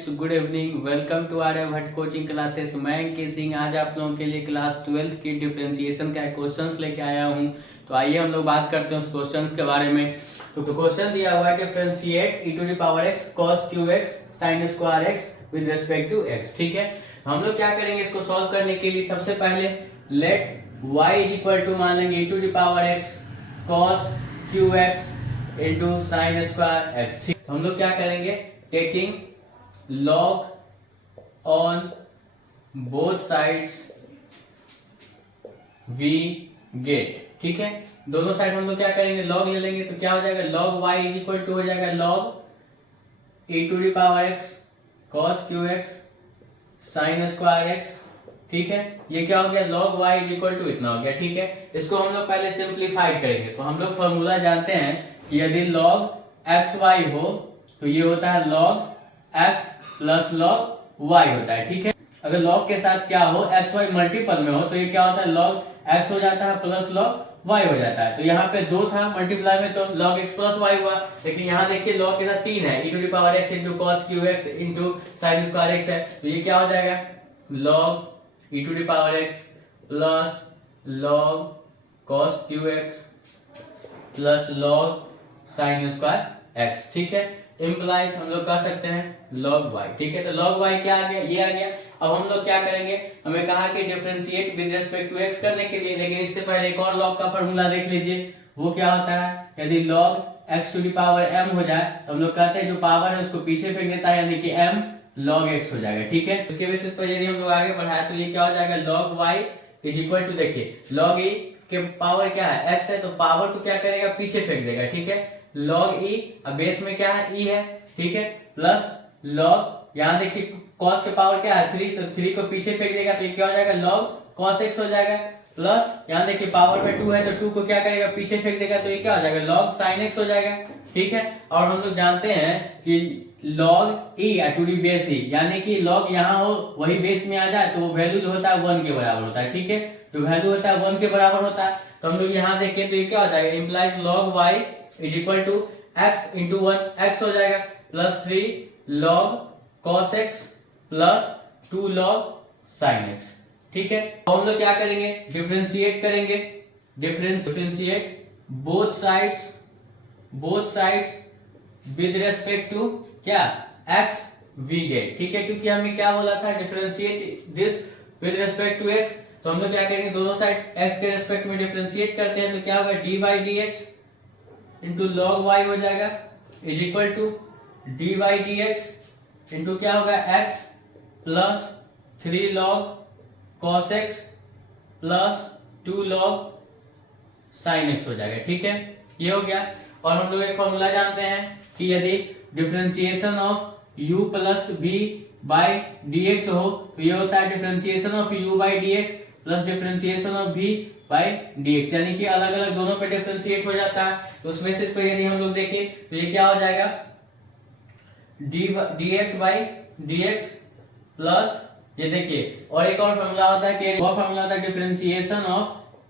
Friends, good evening. Welcome to R Bhatt coaching classes. मैं अंकित सिंह आज आप लोगों के लिए क्लास 12 की डिफरेंशिएशन का क्वेश्चंस लेके आया हूं। तो आइए हम लोग बात करते हैं उस क्वेश्चंस के बारे में। तो क्वेश्चन दिया हुआ है differentiate e to the power x cos qx sin square x with respect to x। ठीक है, हम लोग क्या करेंगे इसको सॉल्व करने के लिए। सबसे पहले let y is equal to मान लेंगे e to the power x cos qx into sine square x। ठीक, हम लोग क्या करेंगे taking log on both sides we get। ठीक है, दोनों साइड हम लोग क्या करेंगे log ले लेंगे। तो क्या हो जाएगा log y is equal to हो जाएगा log e to the power x cos qx sin square x। ठीक है, ये क्या हो गया log y is equal to इतना हो गया। ठीक है, इसको हम लोग पहले सिंप्लीफाइड करेंगे। तो हम लोग फॉर्मूला जानते हैं कि यदि log xy हो तो ये होता है log x plus log y होता है। ठीक है, अगर log के साथ क्या हो एक्स वाई मल्टीपल में हो तो ये क्या होता है log x हो जाता है प्लस log y हो जाता है। तो यहाँ पे 2 था मल्टीप्लाई में तो log x प्लस y हुआ, लेकिन यहाँ देखिए log के साथ 3 है e to the power x into cos qx into sin square x है। तो ये क्या हो जाएगा log e to the power x plus log cos qx plus log sin square x। ठीक है, इम्प्लाइज हम लोग कह सकते हैं log y। ठीक है, तो log y क्या आ गया, ये आ गया। अब हम लोग क्या करेंगे, हमें कहा कि differentiate with respect to x करने के लिए, लेकिन इससे पहले एक और log का फॉर्मूला देख लीजिए। वो क्या होता है, यदि log x to the power m हो जाए तो हम लोग कहते हैं जो पावर है उसको पीछे फेंक देता है, यानी कि m log x हो जाएगा। ठीक है, उसके बेसिस पर यदि हम लोग आगे बढ़ाए तो ये क्या हो जाएगा log y is equal to, देखिए log e के पावर क्या है x है, तो पावर को क्या करेगा पीछे फेंक देगा। ठीक है, log e, अब बेस में क्या है e है। ठीक है, प्लस log, यहाँ देखिए cos के पावर क्या है 3, तो 3 को पीछे फेंक देगा तो ये क्या हो जाएगा log cos x हो जाएगा। प्लस यहाँ देखिए पावर में 2 है तो 2 को क्या करेगा पीछे फेंक देगा तो ये क्या हो जाएगा log sin x हो जाएगा। ठीक है, और हम लोग जानते हैं कि log e to the base e, यानी कि log यहाँ हो वही बेस में आ जाए तो वो वैल्यू जो होता है 1 के बराबर होता है। ठीक है, जो वैल्यू होता है 1 के बराबर होता है। तो हम लोग यहाँ देखें तो ये क्या हो जाएगा implies log y is equal to x into 1 x हो जाएगा plus 3 log cos x plus 2 log sin x। ठीक है, तो हम लोग क्या करेंगे डिफरेंशिएट करेंगे, differentiate both sides with respect to क्या x वी गेट। ठीक है, क्योंकि हमें क्या बोला था differentiate this with respect to x, तो हम लोग क्या करेंगे दोनों साइड x के रेस्पेक्ट में डिफरेंशिएट करते हैं तो क्या होगा dy dx into log y हो जाएगा is equal to dy dx into क्या होगा x plus 3 log cos x plus 2 log sin x हो जाएगा। ठीक है, ये हो गया। और हम लोग एक फॉर्मूला जानते हैं कि यदि differentiation of u plus v by dx हो तो ये होता है differentiation of u by dx plus differentiation of v by dx, यानी कि अलग अलग दोनों पे डिफरेंशिएट हो जाता है। तो उस बेसिस पे यदि हम लोग देखें तो ये क्या हो जाएगा dx बाय dx प्लस, ये देखिए और एक और फॉर्मूला होता है कि वो फॉर्मूला होता है डिफरेंशिएशन ऑफ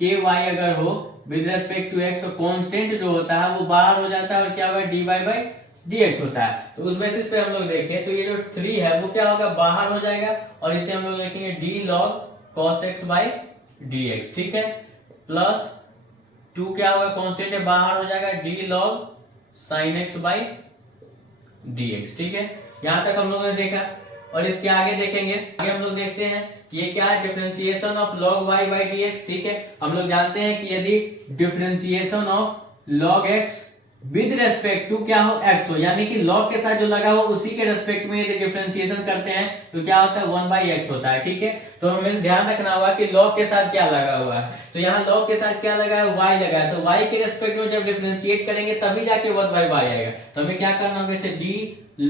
ky अगर हो विद रेस्पेक्ट टू x तो कांस्टेंट जो होता है वो बाहर हो जाता है और क्या होगा dy बाय dx होता है। तो उस बेसिस पे हम लोग देखें तो ये जो 3 है वो क्या होगा बाहर हो जाएगा और इसे हम लोग लिखेंगे d log cos x by dx। ठीक है, प्लस 2 क्या होगा कांस्टेंट है बाहर हो जाएगा d log sin x by dx। ठीक है, यहां तक हम लोगों ने देखा और इसके आगे देखेंगे। आगे हम लोग देखते हैं कि ये क्या है differentiation of log y by dx। ठीक है, हम लोग जानते हैं कि यदि differentiation of log x with respect to क्या हो x हो, यानी कि log के साथ जो लगा हो उसी के रेस्पेक्ट में यदि डिफरेंशिएशन करते हैं तो क्या होता है 1 बाय x होता है। ठीक है, तो हमें ध्यान रखना होगा कि log के साथ क्या लगा हुआ है। तो यहाँ log के साथ क्या लगा है y लगा है, तो y के रेस्पेक्ट में जब डिफरेंशिएट करेंगे तभी जाके 1 बाय y आएगा। तो हमें क्या करना होगा इसे d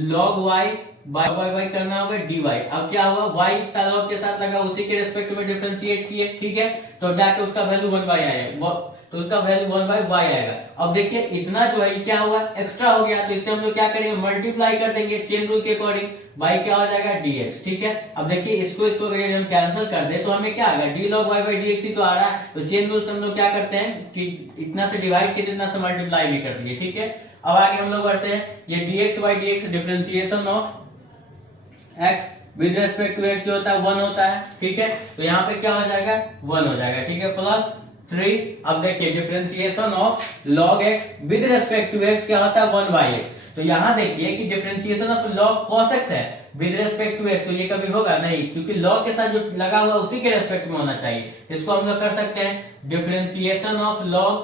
log y बाय करना होगा dy। अब क्या हुआ y log के साथ लगा उसी के रेस्पेक्ट में डिफरेंशिएट किए। ठीक है, तो जाके उसका वैल्यू 1 बाय आएगा, तो उसका वैल्यू 1 बाय y आएगा। अब देखिए इतना जो है क्या हुआ एक्स्ट्रा हो गया, तो इससे हम लोग क्या करेंगे मल्टीप्लाई कर देंगे चेन रूल के अकॉर्डिंग, y क्या हो जाएगा dx। ठीक है, अब देखिए इसको अगर हम कैंसिल कर दे तो हमें क्या आएगा d log y by dx ही तो आ रहा है। तो चेन रूल से हम लोग क्या करते हैं कि इतना से डिवाइड किए इतना से मल्टीप्लाई भी कर दिए। ठीक है, अब आगे हम लोग बढ़ते हैं ये dx by dx differentiation of x with respect to x जो होता है 1 होता है, ठीक है। तो यहाँ पे क्या हो जाएगा 1 हो जाएगा, ठीक है, प्लस 3। अब देखिए differentiation of log x with respect to x क्या होता है 1/x। तो यहाँ देखिए कि differentiation of log cos x है विद रेस्पेक्ट टू x, तो ये कभी होगा नहीं, क्योंकि log के साथ जो लगा हुआ उसी के रेस्पेक्ट में होना चाहिए। इसको हम लोग कर सकते हैं differentiation of log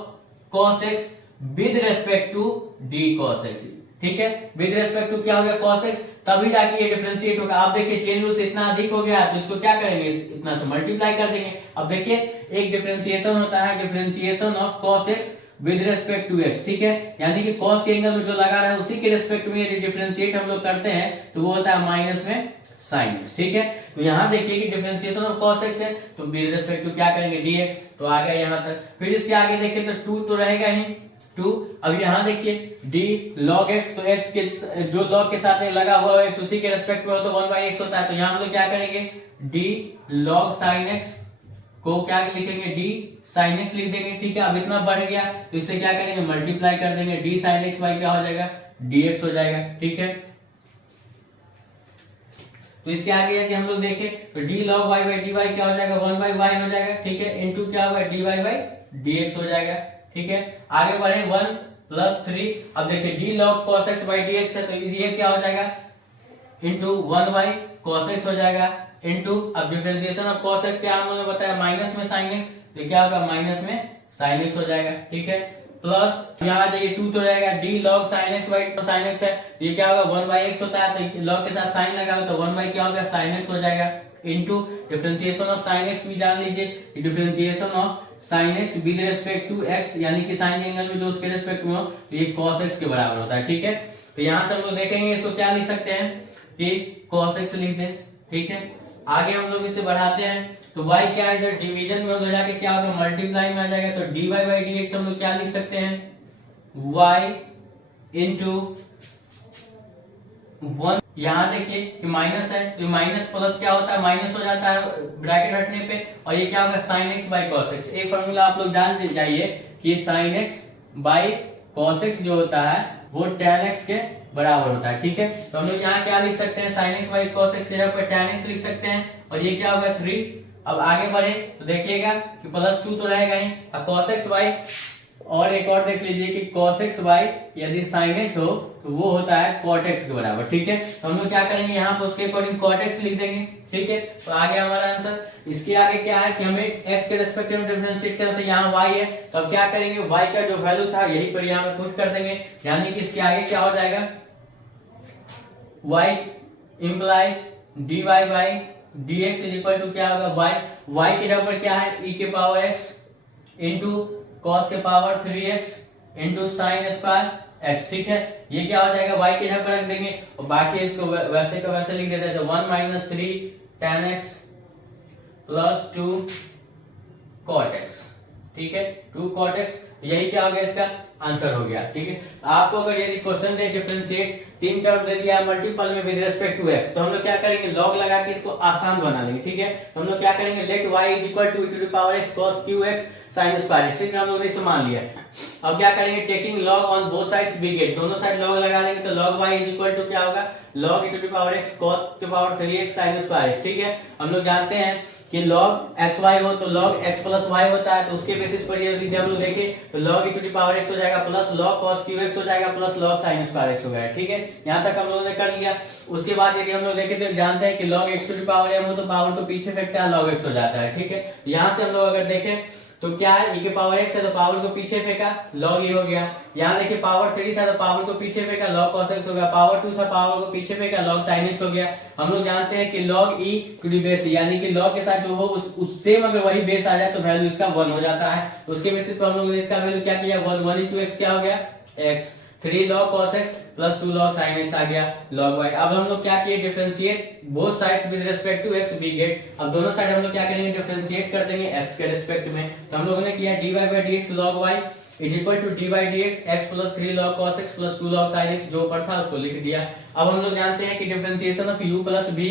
cos x with respect to d cos x, ठीक है। विद रेस्पेक्ट टू क्या हो गया cos x, तभी जाके ये डिफरेंशिएट होगा। आप देखिए चेन रूल से इतना अधिक हो गया तो इसको क्या करेंगे, इतना से मल्टीप्लाई कर देंगे। अब देखिए एक डिफरेंशिएशन होता है differentiation of cos x with respect to x, ठीक है, यानी कि cos के एंगल में जो लगा रहा है उसी के रेस्पेक्ट में यदि डिफरेंशिएट हम लोग करते हैं तो वो होता है माइनस में sin x, ठीक है। तो यहाँ देखिए कि डिफरेंशिएशन ऑफ cos x है तो विद रेस्पेक्ट टू क्या करेंगे dx, तो आ गया यहाँ तक। फिर इसके आगे देखिए तो 2 तो रहेगा ही 2। अब यहाँ देखिए d log x, तो x के जो log के साथ लगा हुआ है x उसी के रेस्पेक्ट में हो तो 1/x होता है। तो यहाँ हम लोग क्या करेंगे d log sin x को क्या लिखेंगे d sin x लिख देंगे, ठीक है। अब इतना बढ़ गया तो इससे क्या करेंगे मल्टीप्लाई कर देंगे, d sin x बाई क्या हो जाएगा dx हो जाएगा, ठीक है। तो इसके आगे यदि हम लोग देखें तो d log y by dy क्या हो जाएगा 1/y हो जाएगा, ठीक है, इनटू क्या होगा dy बाई dx हो जाएगा, ठीक है। आगे बढ़े 1 + 3। अब देखिए d log cos x by dx है तो ये क्या हो जाएगा इनटू 1y cos x हो जाएगा इनटू, अब डिफरेंशिएशन ऑफ cos x क्या हम लोगों ने बताया माइनस में sin x, तो क्या होगा माइनस में sin x हो जाएगा, ठीक है। प्लस यहाँ जाइए 2 तो रहेगा d log sin x by sin x है, ये क्या होगा 1/x होता है तो log के साथ sin लगा तो 1 क्या होगा sin x हो जाएगा into differentiation of sin x भी जान लीजिए, differentiation of sin x with respect to x, यानी कि sin एंगल में जो उसके रेस्पेक्ट में हो तो ये cos x के बराबर होता है, ठीक है। तो यहाँ से हम लोग देखेंगे इसको क्या लिख सकते हैं कि cos x लिख दें, ठीक है। आगे हम लोग इसे बढ़ाते हैं तो y क्या है इधर डिवीजन में उधर जाके क्या होगा मल्टीप्लाई में आ जाएगा, तो dy बाई dx हम लोग क्या लिख सकते हैं y इनटू 1। यहाँ देखिए कि माइनस है तो माइनस प्लस क्या होता है माइनस हो जाता है ब्रैकेट हटने पे, और ये क्या होगा sin x by cos x। एक फॉर्मूला आप लोग जान जाइए कि sin x by cos x जो होता है वो tan x के बराबर होता है, ठीक है। तो हम लोग यहाँ क्या लिख सकते हैं sin x by cos x की जगह पर tan x लिख सकते हैं, और ये क्या होगा 3। अब आगे बढ़े तो देखिएगा कि +2 तो रहेगा ही, अब cos x बाई, और एक और देख लीजिए कि cos x बाई यदि sin x हो तो वो होता है cot x के बराबर, ठीक है। तो हम लोग क्या करेंगे यहाँ पर उसके अकॉर्डिंग cot x लिख देंगे, ठीक है। तो आ गया हमारा आंसर। इसके आगे क्या है कि हमें x के रेस्पेक्ट में डिफरेंशिएट करना, तो यहाँ y है तो अब क्या करेंगे y का जो वैल्यू था यही पर यहाँ पे पुट कर देंगे, यानी कि इसके आगे क्या हो जाएगा y implies dy by dx is equal to क्या होगा y के जगह पर क्या है e के पावर x इंटू cos के power 3x into sine square x, ठीक है। ये क्या हो जाएगा y के जगह पर रख देंगे और बाकी इसको वैसे का वैसे लिख देते हैं, तो 1 - 3 tan x plus 2 cot x, ठीक है, 2 cot x। यही क्या हो गया इसका आंसर हो गया, ठीक है। आपको अगर यदि क्वेश्चन दे डिफरेंशिएट 3 टर्म दे दिया है मल्टीपल में विद रिस्पेक्ट टू x, तो हम लोग क्या करेंगे लॉग लगा के इसको आसान बना लेंगे, ठीक है। तो हम लोग क्या करेंगे let y is equal to e to the power x cos qx sin square x, हम लोग ने इसे मान लिया। अब क्या करेंगे taking log on both sides we get, दोनों साइड log लगा लेंगे तो log y is equal to क्या होगा log e to the power x cos के power 3x sin square x, ठीक है। हम लोग जानते हैं कि log xy हो तो log x प्लस y होता है, तो उसके बेसिस पर यदि हम लोग देखें तो log e to the power x हो जाएगा प्लस log cos qx हो जाएगा plus log sin square x हो गया, ठीक है। यहाँ तक हम लोगों ने कर लिया। उसके बाद यदि हम लोग देखें तो जानते हैं कि log x to the power m हो तो पावर को पीछे फेंकता है log x हो जाता है, ठीक है। यहाँ से हम लोग अगर देखें तो क्या है e के पावर x है तो पावर को पीछे फेंका log e हो गया। यहाँ देखिए पावर 3 था तो पावर को पीछे फेंका log cos x हो गया, पावर 2 था पावर को पीछे फेंका log sin x हो गया। हम लोग जानते हैं कि log e to the base, यानी कि log के साथ जो हो उस सेम अगर वही बेस आ जाए तो वैल्यू इसका 1 हो जाता है। तो उसके बेसिस पर हम लोग ने इसका वैल्यू क्या किया 1 into x क्या हो गया x, 3 log cos x plus 2 log sin x आ गया log y। अब हम लोग क्या किए differentiate both sides with respect to x we get. अब दोनों साइड हम लोग क्या करेंगे डिफरेंशिएट कर देंगे x के रिस्पेक्ट में। तो हम लोगों ने किया dy by dx log y is equal to d by d x, x plus 3 log cos x plus 2 log sin x जो ऊपर था उसको लिख दिया। अब हम लोग जानते हैं कि differentiation of u plus v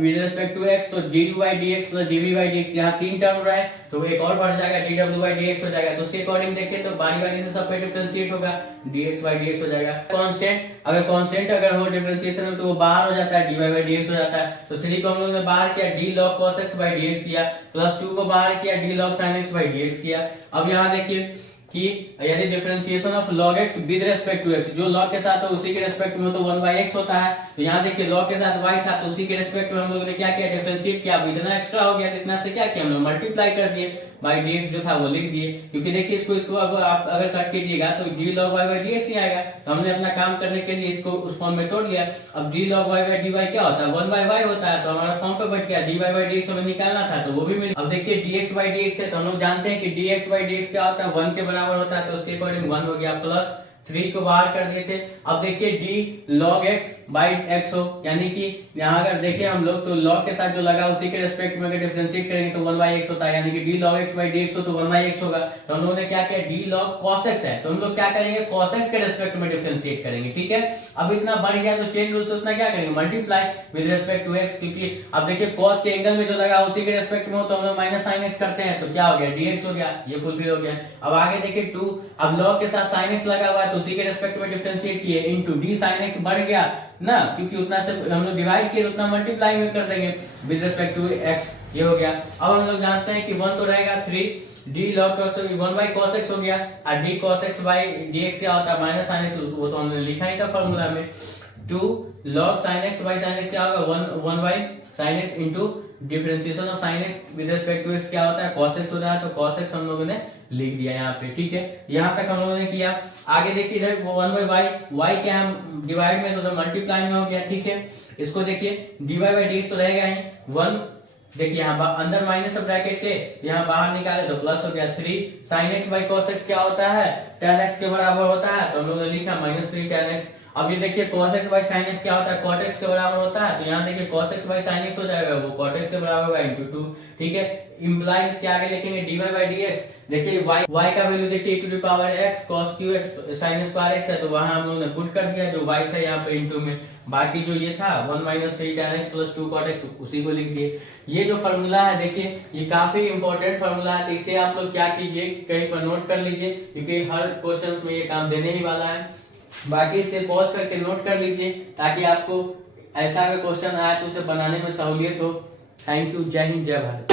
with respect to x, तो du by dx plus dv by dx, यहाँ 3 टर्म रहा है तो एक और बढ़ जाएगा dw बाई dx हो जाएगा। तो उसके अकॉर्डिंग देखें तो बारी बारी से सब पे डिफरेंशिएट होगा, dx बाई dx हो जाएगा। कांस्टेंट, अगर कांस्टेंट अगर हो डिफरेंशिएशन में तो वो बाहर हो जाता है, dy बाई dx हो जाता है। तो 3 को हम लोग ने बाहर किया, d log cos x by dx किया, प्लस 2 को बाहर किया, d log sin x by dx किया। अब यहाँ देखिए कि यदि differentiation of log x with respect to x, जो log के साथ हो उसी के रिस्पेक्ट में तो 1/x होता है। तो यहाँ देखिए log के साथ y था तो उसी के रिस्पेक्ट में हम लोगों ने क्या किया, डिफरेंशिएट किया। अब इतना एक्स्ट्रा हो गया तो इतना से क्या किया हम लोग मल्टीप्लाई कर दिए, बाई dx जो था वो लिख दिए। क्योंकि देखिए इसको अब आप अगर कट कीजिएगा तो d log y by dx ही आएगा। तो हमने अपना काम करने के लिए इसको उस फॉर्म में तोड़ लिया। अब d log y by dy क्या होता है, 1/y होता है, तो हमारा फॉर्म पे बच गया। dy बाई dx हमें निकालना था तो वो भी मिल। अब देखिए dx बाई dx है तो हम लोग जानते हैं कि dx बाई dx क्या होता है, 1 के बराबर होता है, तो उसके अकॉर्डिंग 1 हो गया, प्लस 3 को बाहर कर दिए थे। अब देखिए d log x by x हो, यानी कि यहाँ अगर देखें हम लोग तो log के साथ जो लगा उसी के रेस्पेक्ट में अगर डिफरेंशिएट करेंगे तो 1/x होता है, यानी कि d log x by dx हो तो 1/x होगा। तो हम लोगों ने क्या किया, d log cos x है तो हम लोग क्या करेंगे, cos x के रेस्पेक्ट में डिफरेंशिएट करेंगे, ठीक है। अब इतना बढ़ गया तो चेन रूल से उतना क्या करेंगे, multiply with respect to x, क्योंकि अब देखिए cos के एंगल में जो लगा उसी के रेस्पेक्ट में हो तो हम लोग माइनस sin x करते हैं तो क्या हो गया, dx हो गया, ये फुलफिल हो गया। अब आगे देखिए 2, अब log के साथ sin x लगा हुआ है तो उसी के रेस्पेक्ट में डिफरेंशिएट किए, इनटू d sin x बढ़ गया ना, क्योंकि उतना से हम लोग डिवाइड किए उतना मल्टीप्लाई में कर देंगे विद रिस्पेक्ट टू x, ये हो गया। अब हम लोग जानते हैं कि 1 तो रहेगा 3 d log cos 1/cos x हो गया, और d cos x by dx क्या होता है, माइनस sin x, वो तो हमने लिखा ही था फॉर्मूला में। 2 log sin x by sin x क्या होगा, 1/sin x into differentiation of sin x with respect to x क्या होता है, cos x हो रहा है, तो cos x हम लोगों ने लिख दिया यहाँ पे, ठीक है। यहाँ तक हम लोगों ने किया। आगे देखिए इधर 1/y, y क्या है डिवाइड में तो मल्टीप्लाई में हो गया, ठीक है। इसको देखिए dy बाई dx तो रहेगा ही 1, देखिए यहाँ अंदर माइनस ब्रैकेट के यहाँ बाहर निकाले तो प्लस हो गया 3 sin x by cos x क्या होता है, tan x के बराबर होता है, तो हम लोगों ने लिखा -3 tan x। अब ये देखिए cos x by sin x क्या होता है, cot x के बराबर होता है, तो यहाँ देखिए cos x by sin x हो जाएगा, वो cot x के बराबर होगा इनटू 2, ठीक है। इंप्लाइज के आगे लिखेंगे dy बाई dx, देखिए y का वैल्यू देखिए e to the power x cos q x sin square x है, तो वहां हम लोगों ने पुट कर दिया जो y था यहाँ पे इनटू में, बाकी जो ये था 1 - 3 tan x plus 2 cot x उसी को लिख दिए। ये जो फॉर्मूला है देखिए ये काफी इंपॉर्टेंट फॉर्मूला है, तो इसे आप लोग क्या कीजिए कहीं पर नोट कर लीजिए, क्योंकि हर क्वेश्चंस में ये काम देने ही वाला है। बाकी इसे पॉज करके नोट कर लीजिए ताकि आपको ऐसा अगर क्वेश्चन आए तो उसे बनाने में सहूलियत हो। थैंक यू, जय हिंद, जय भारत।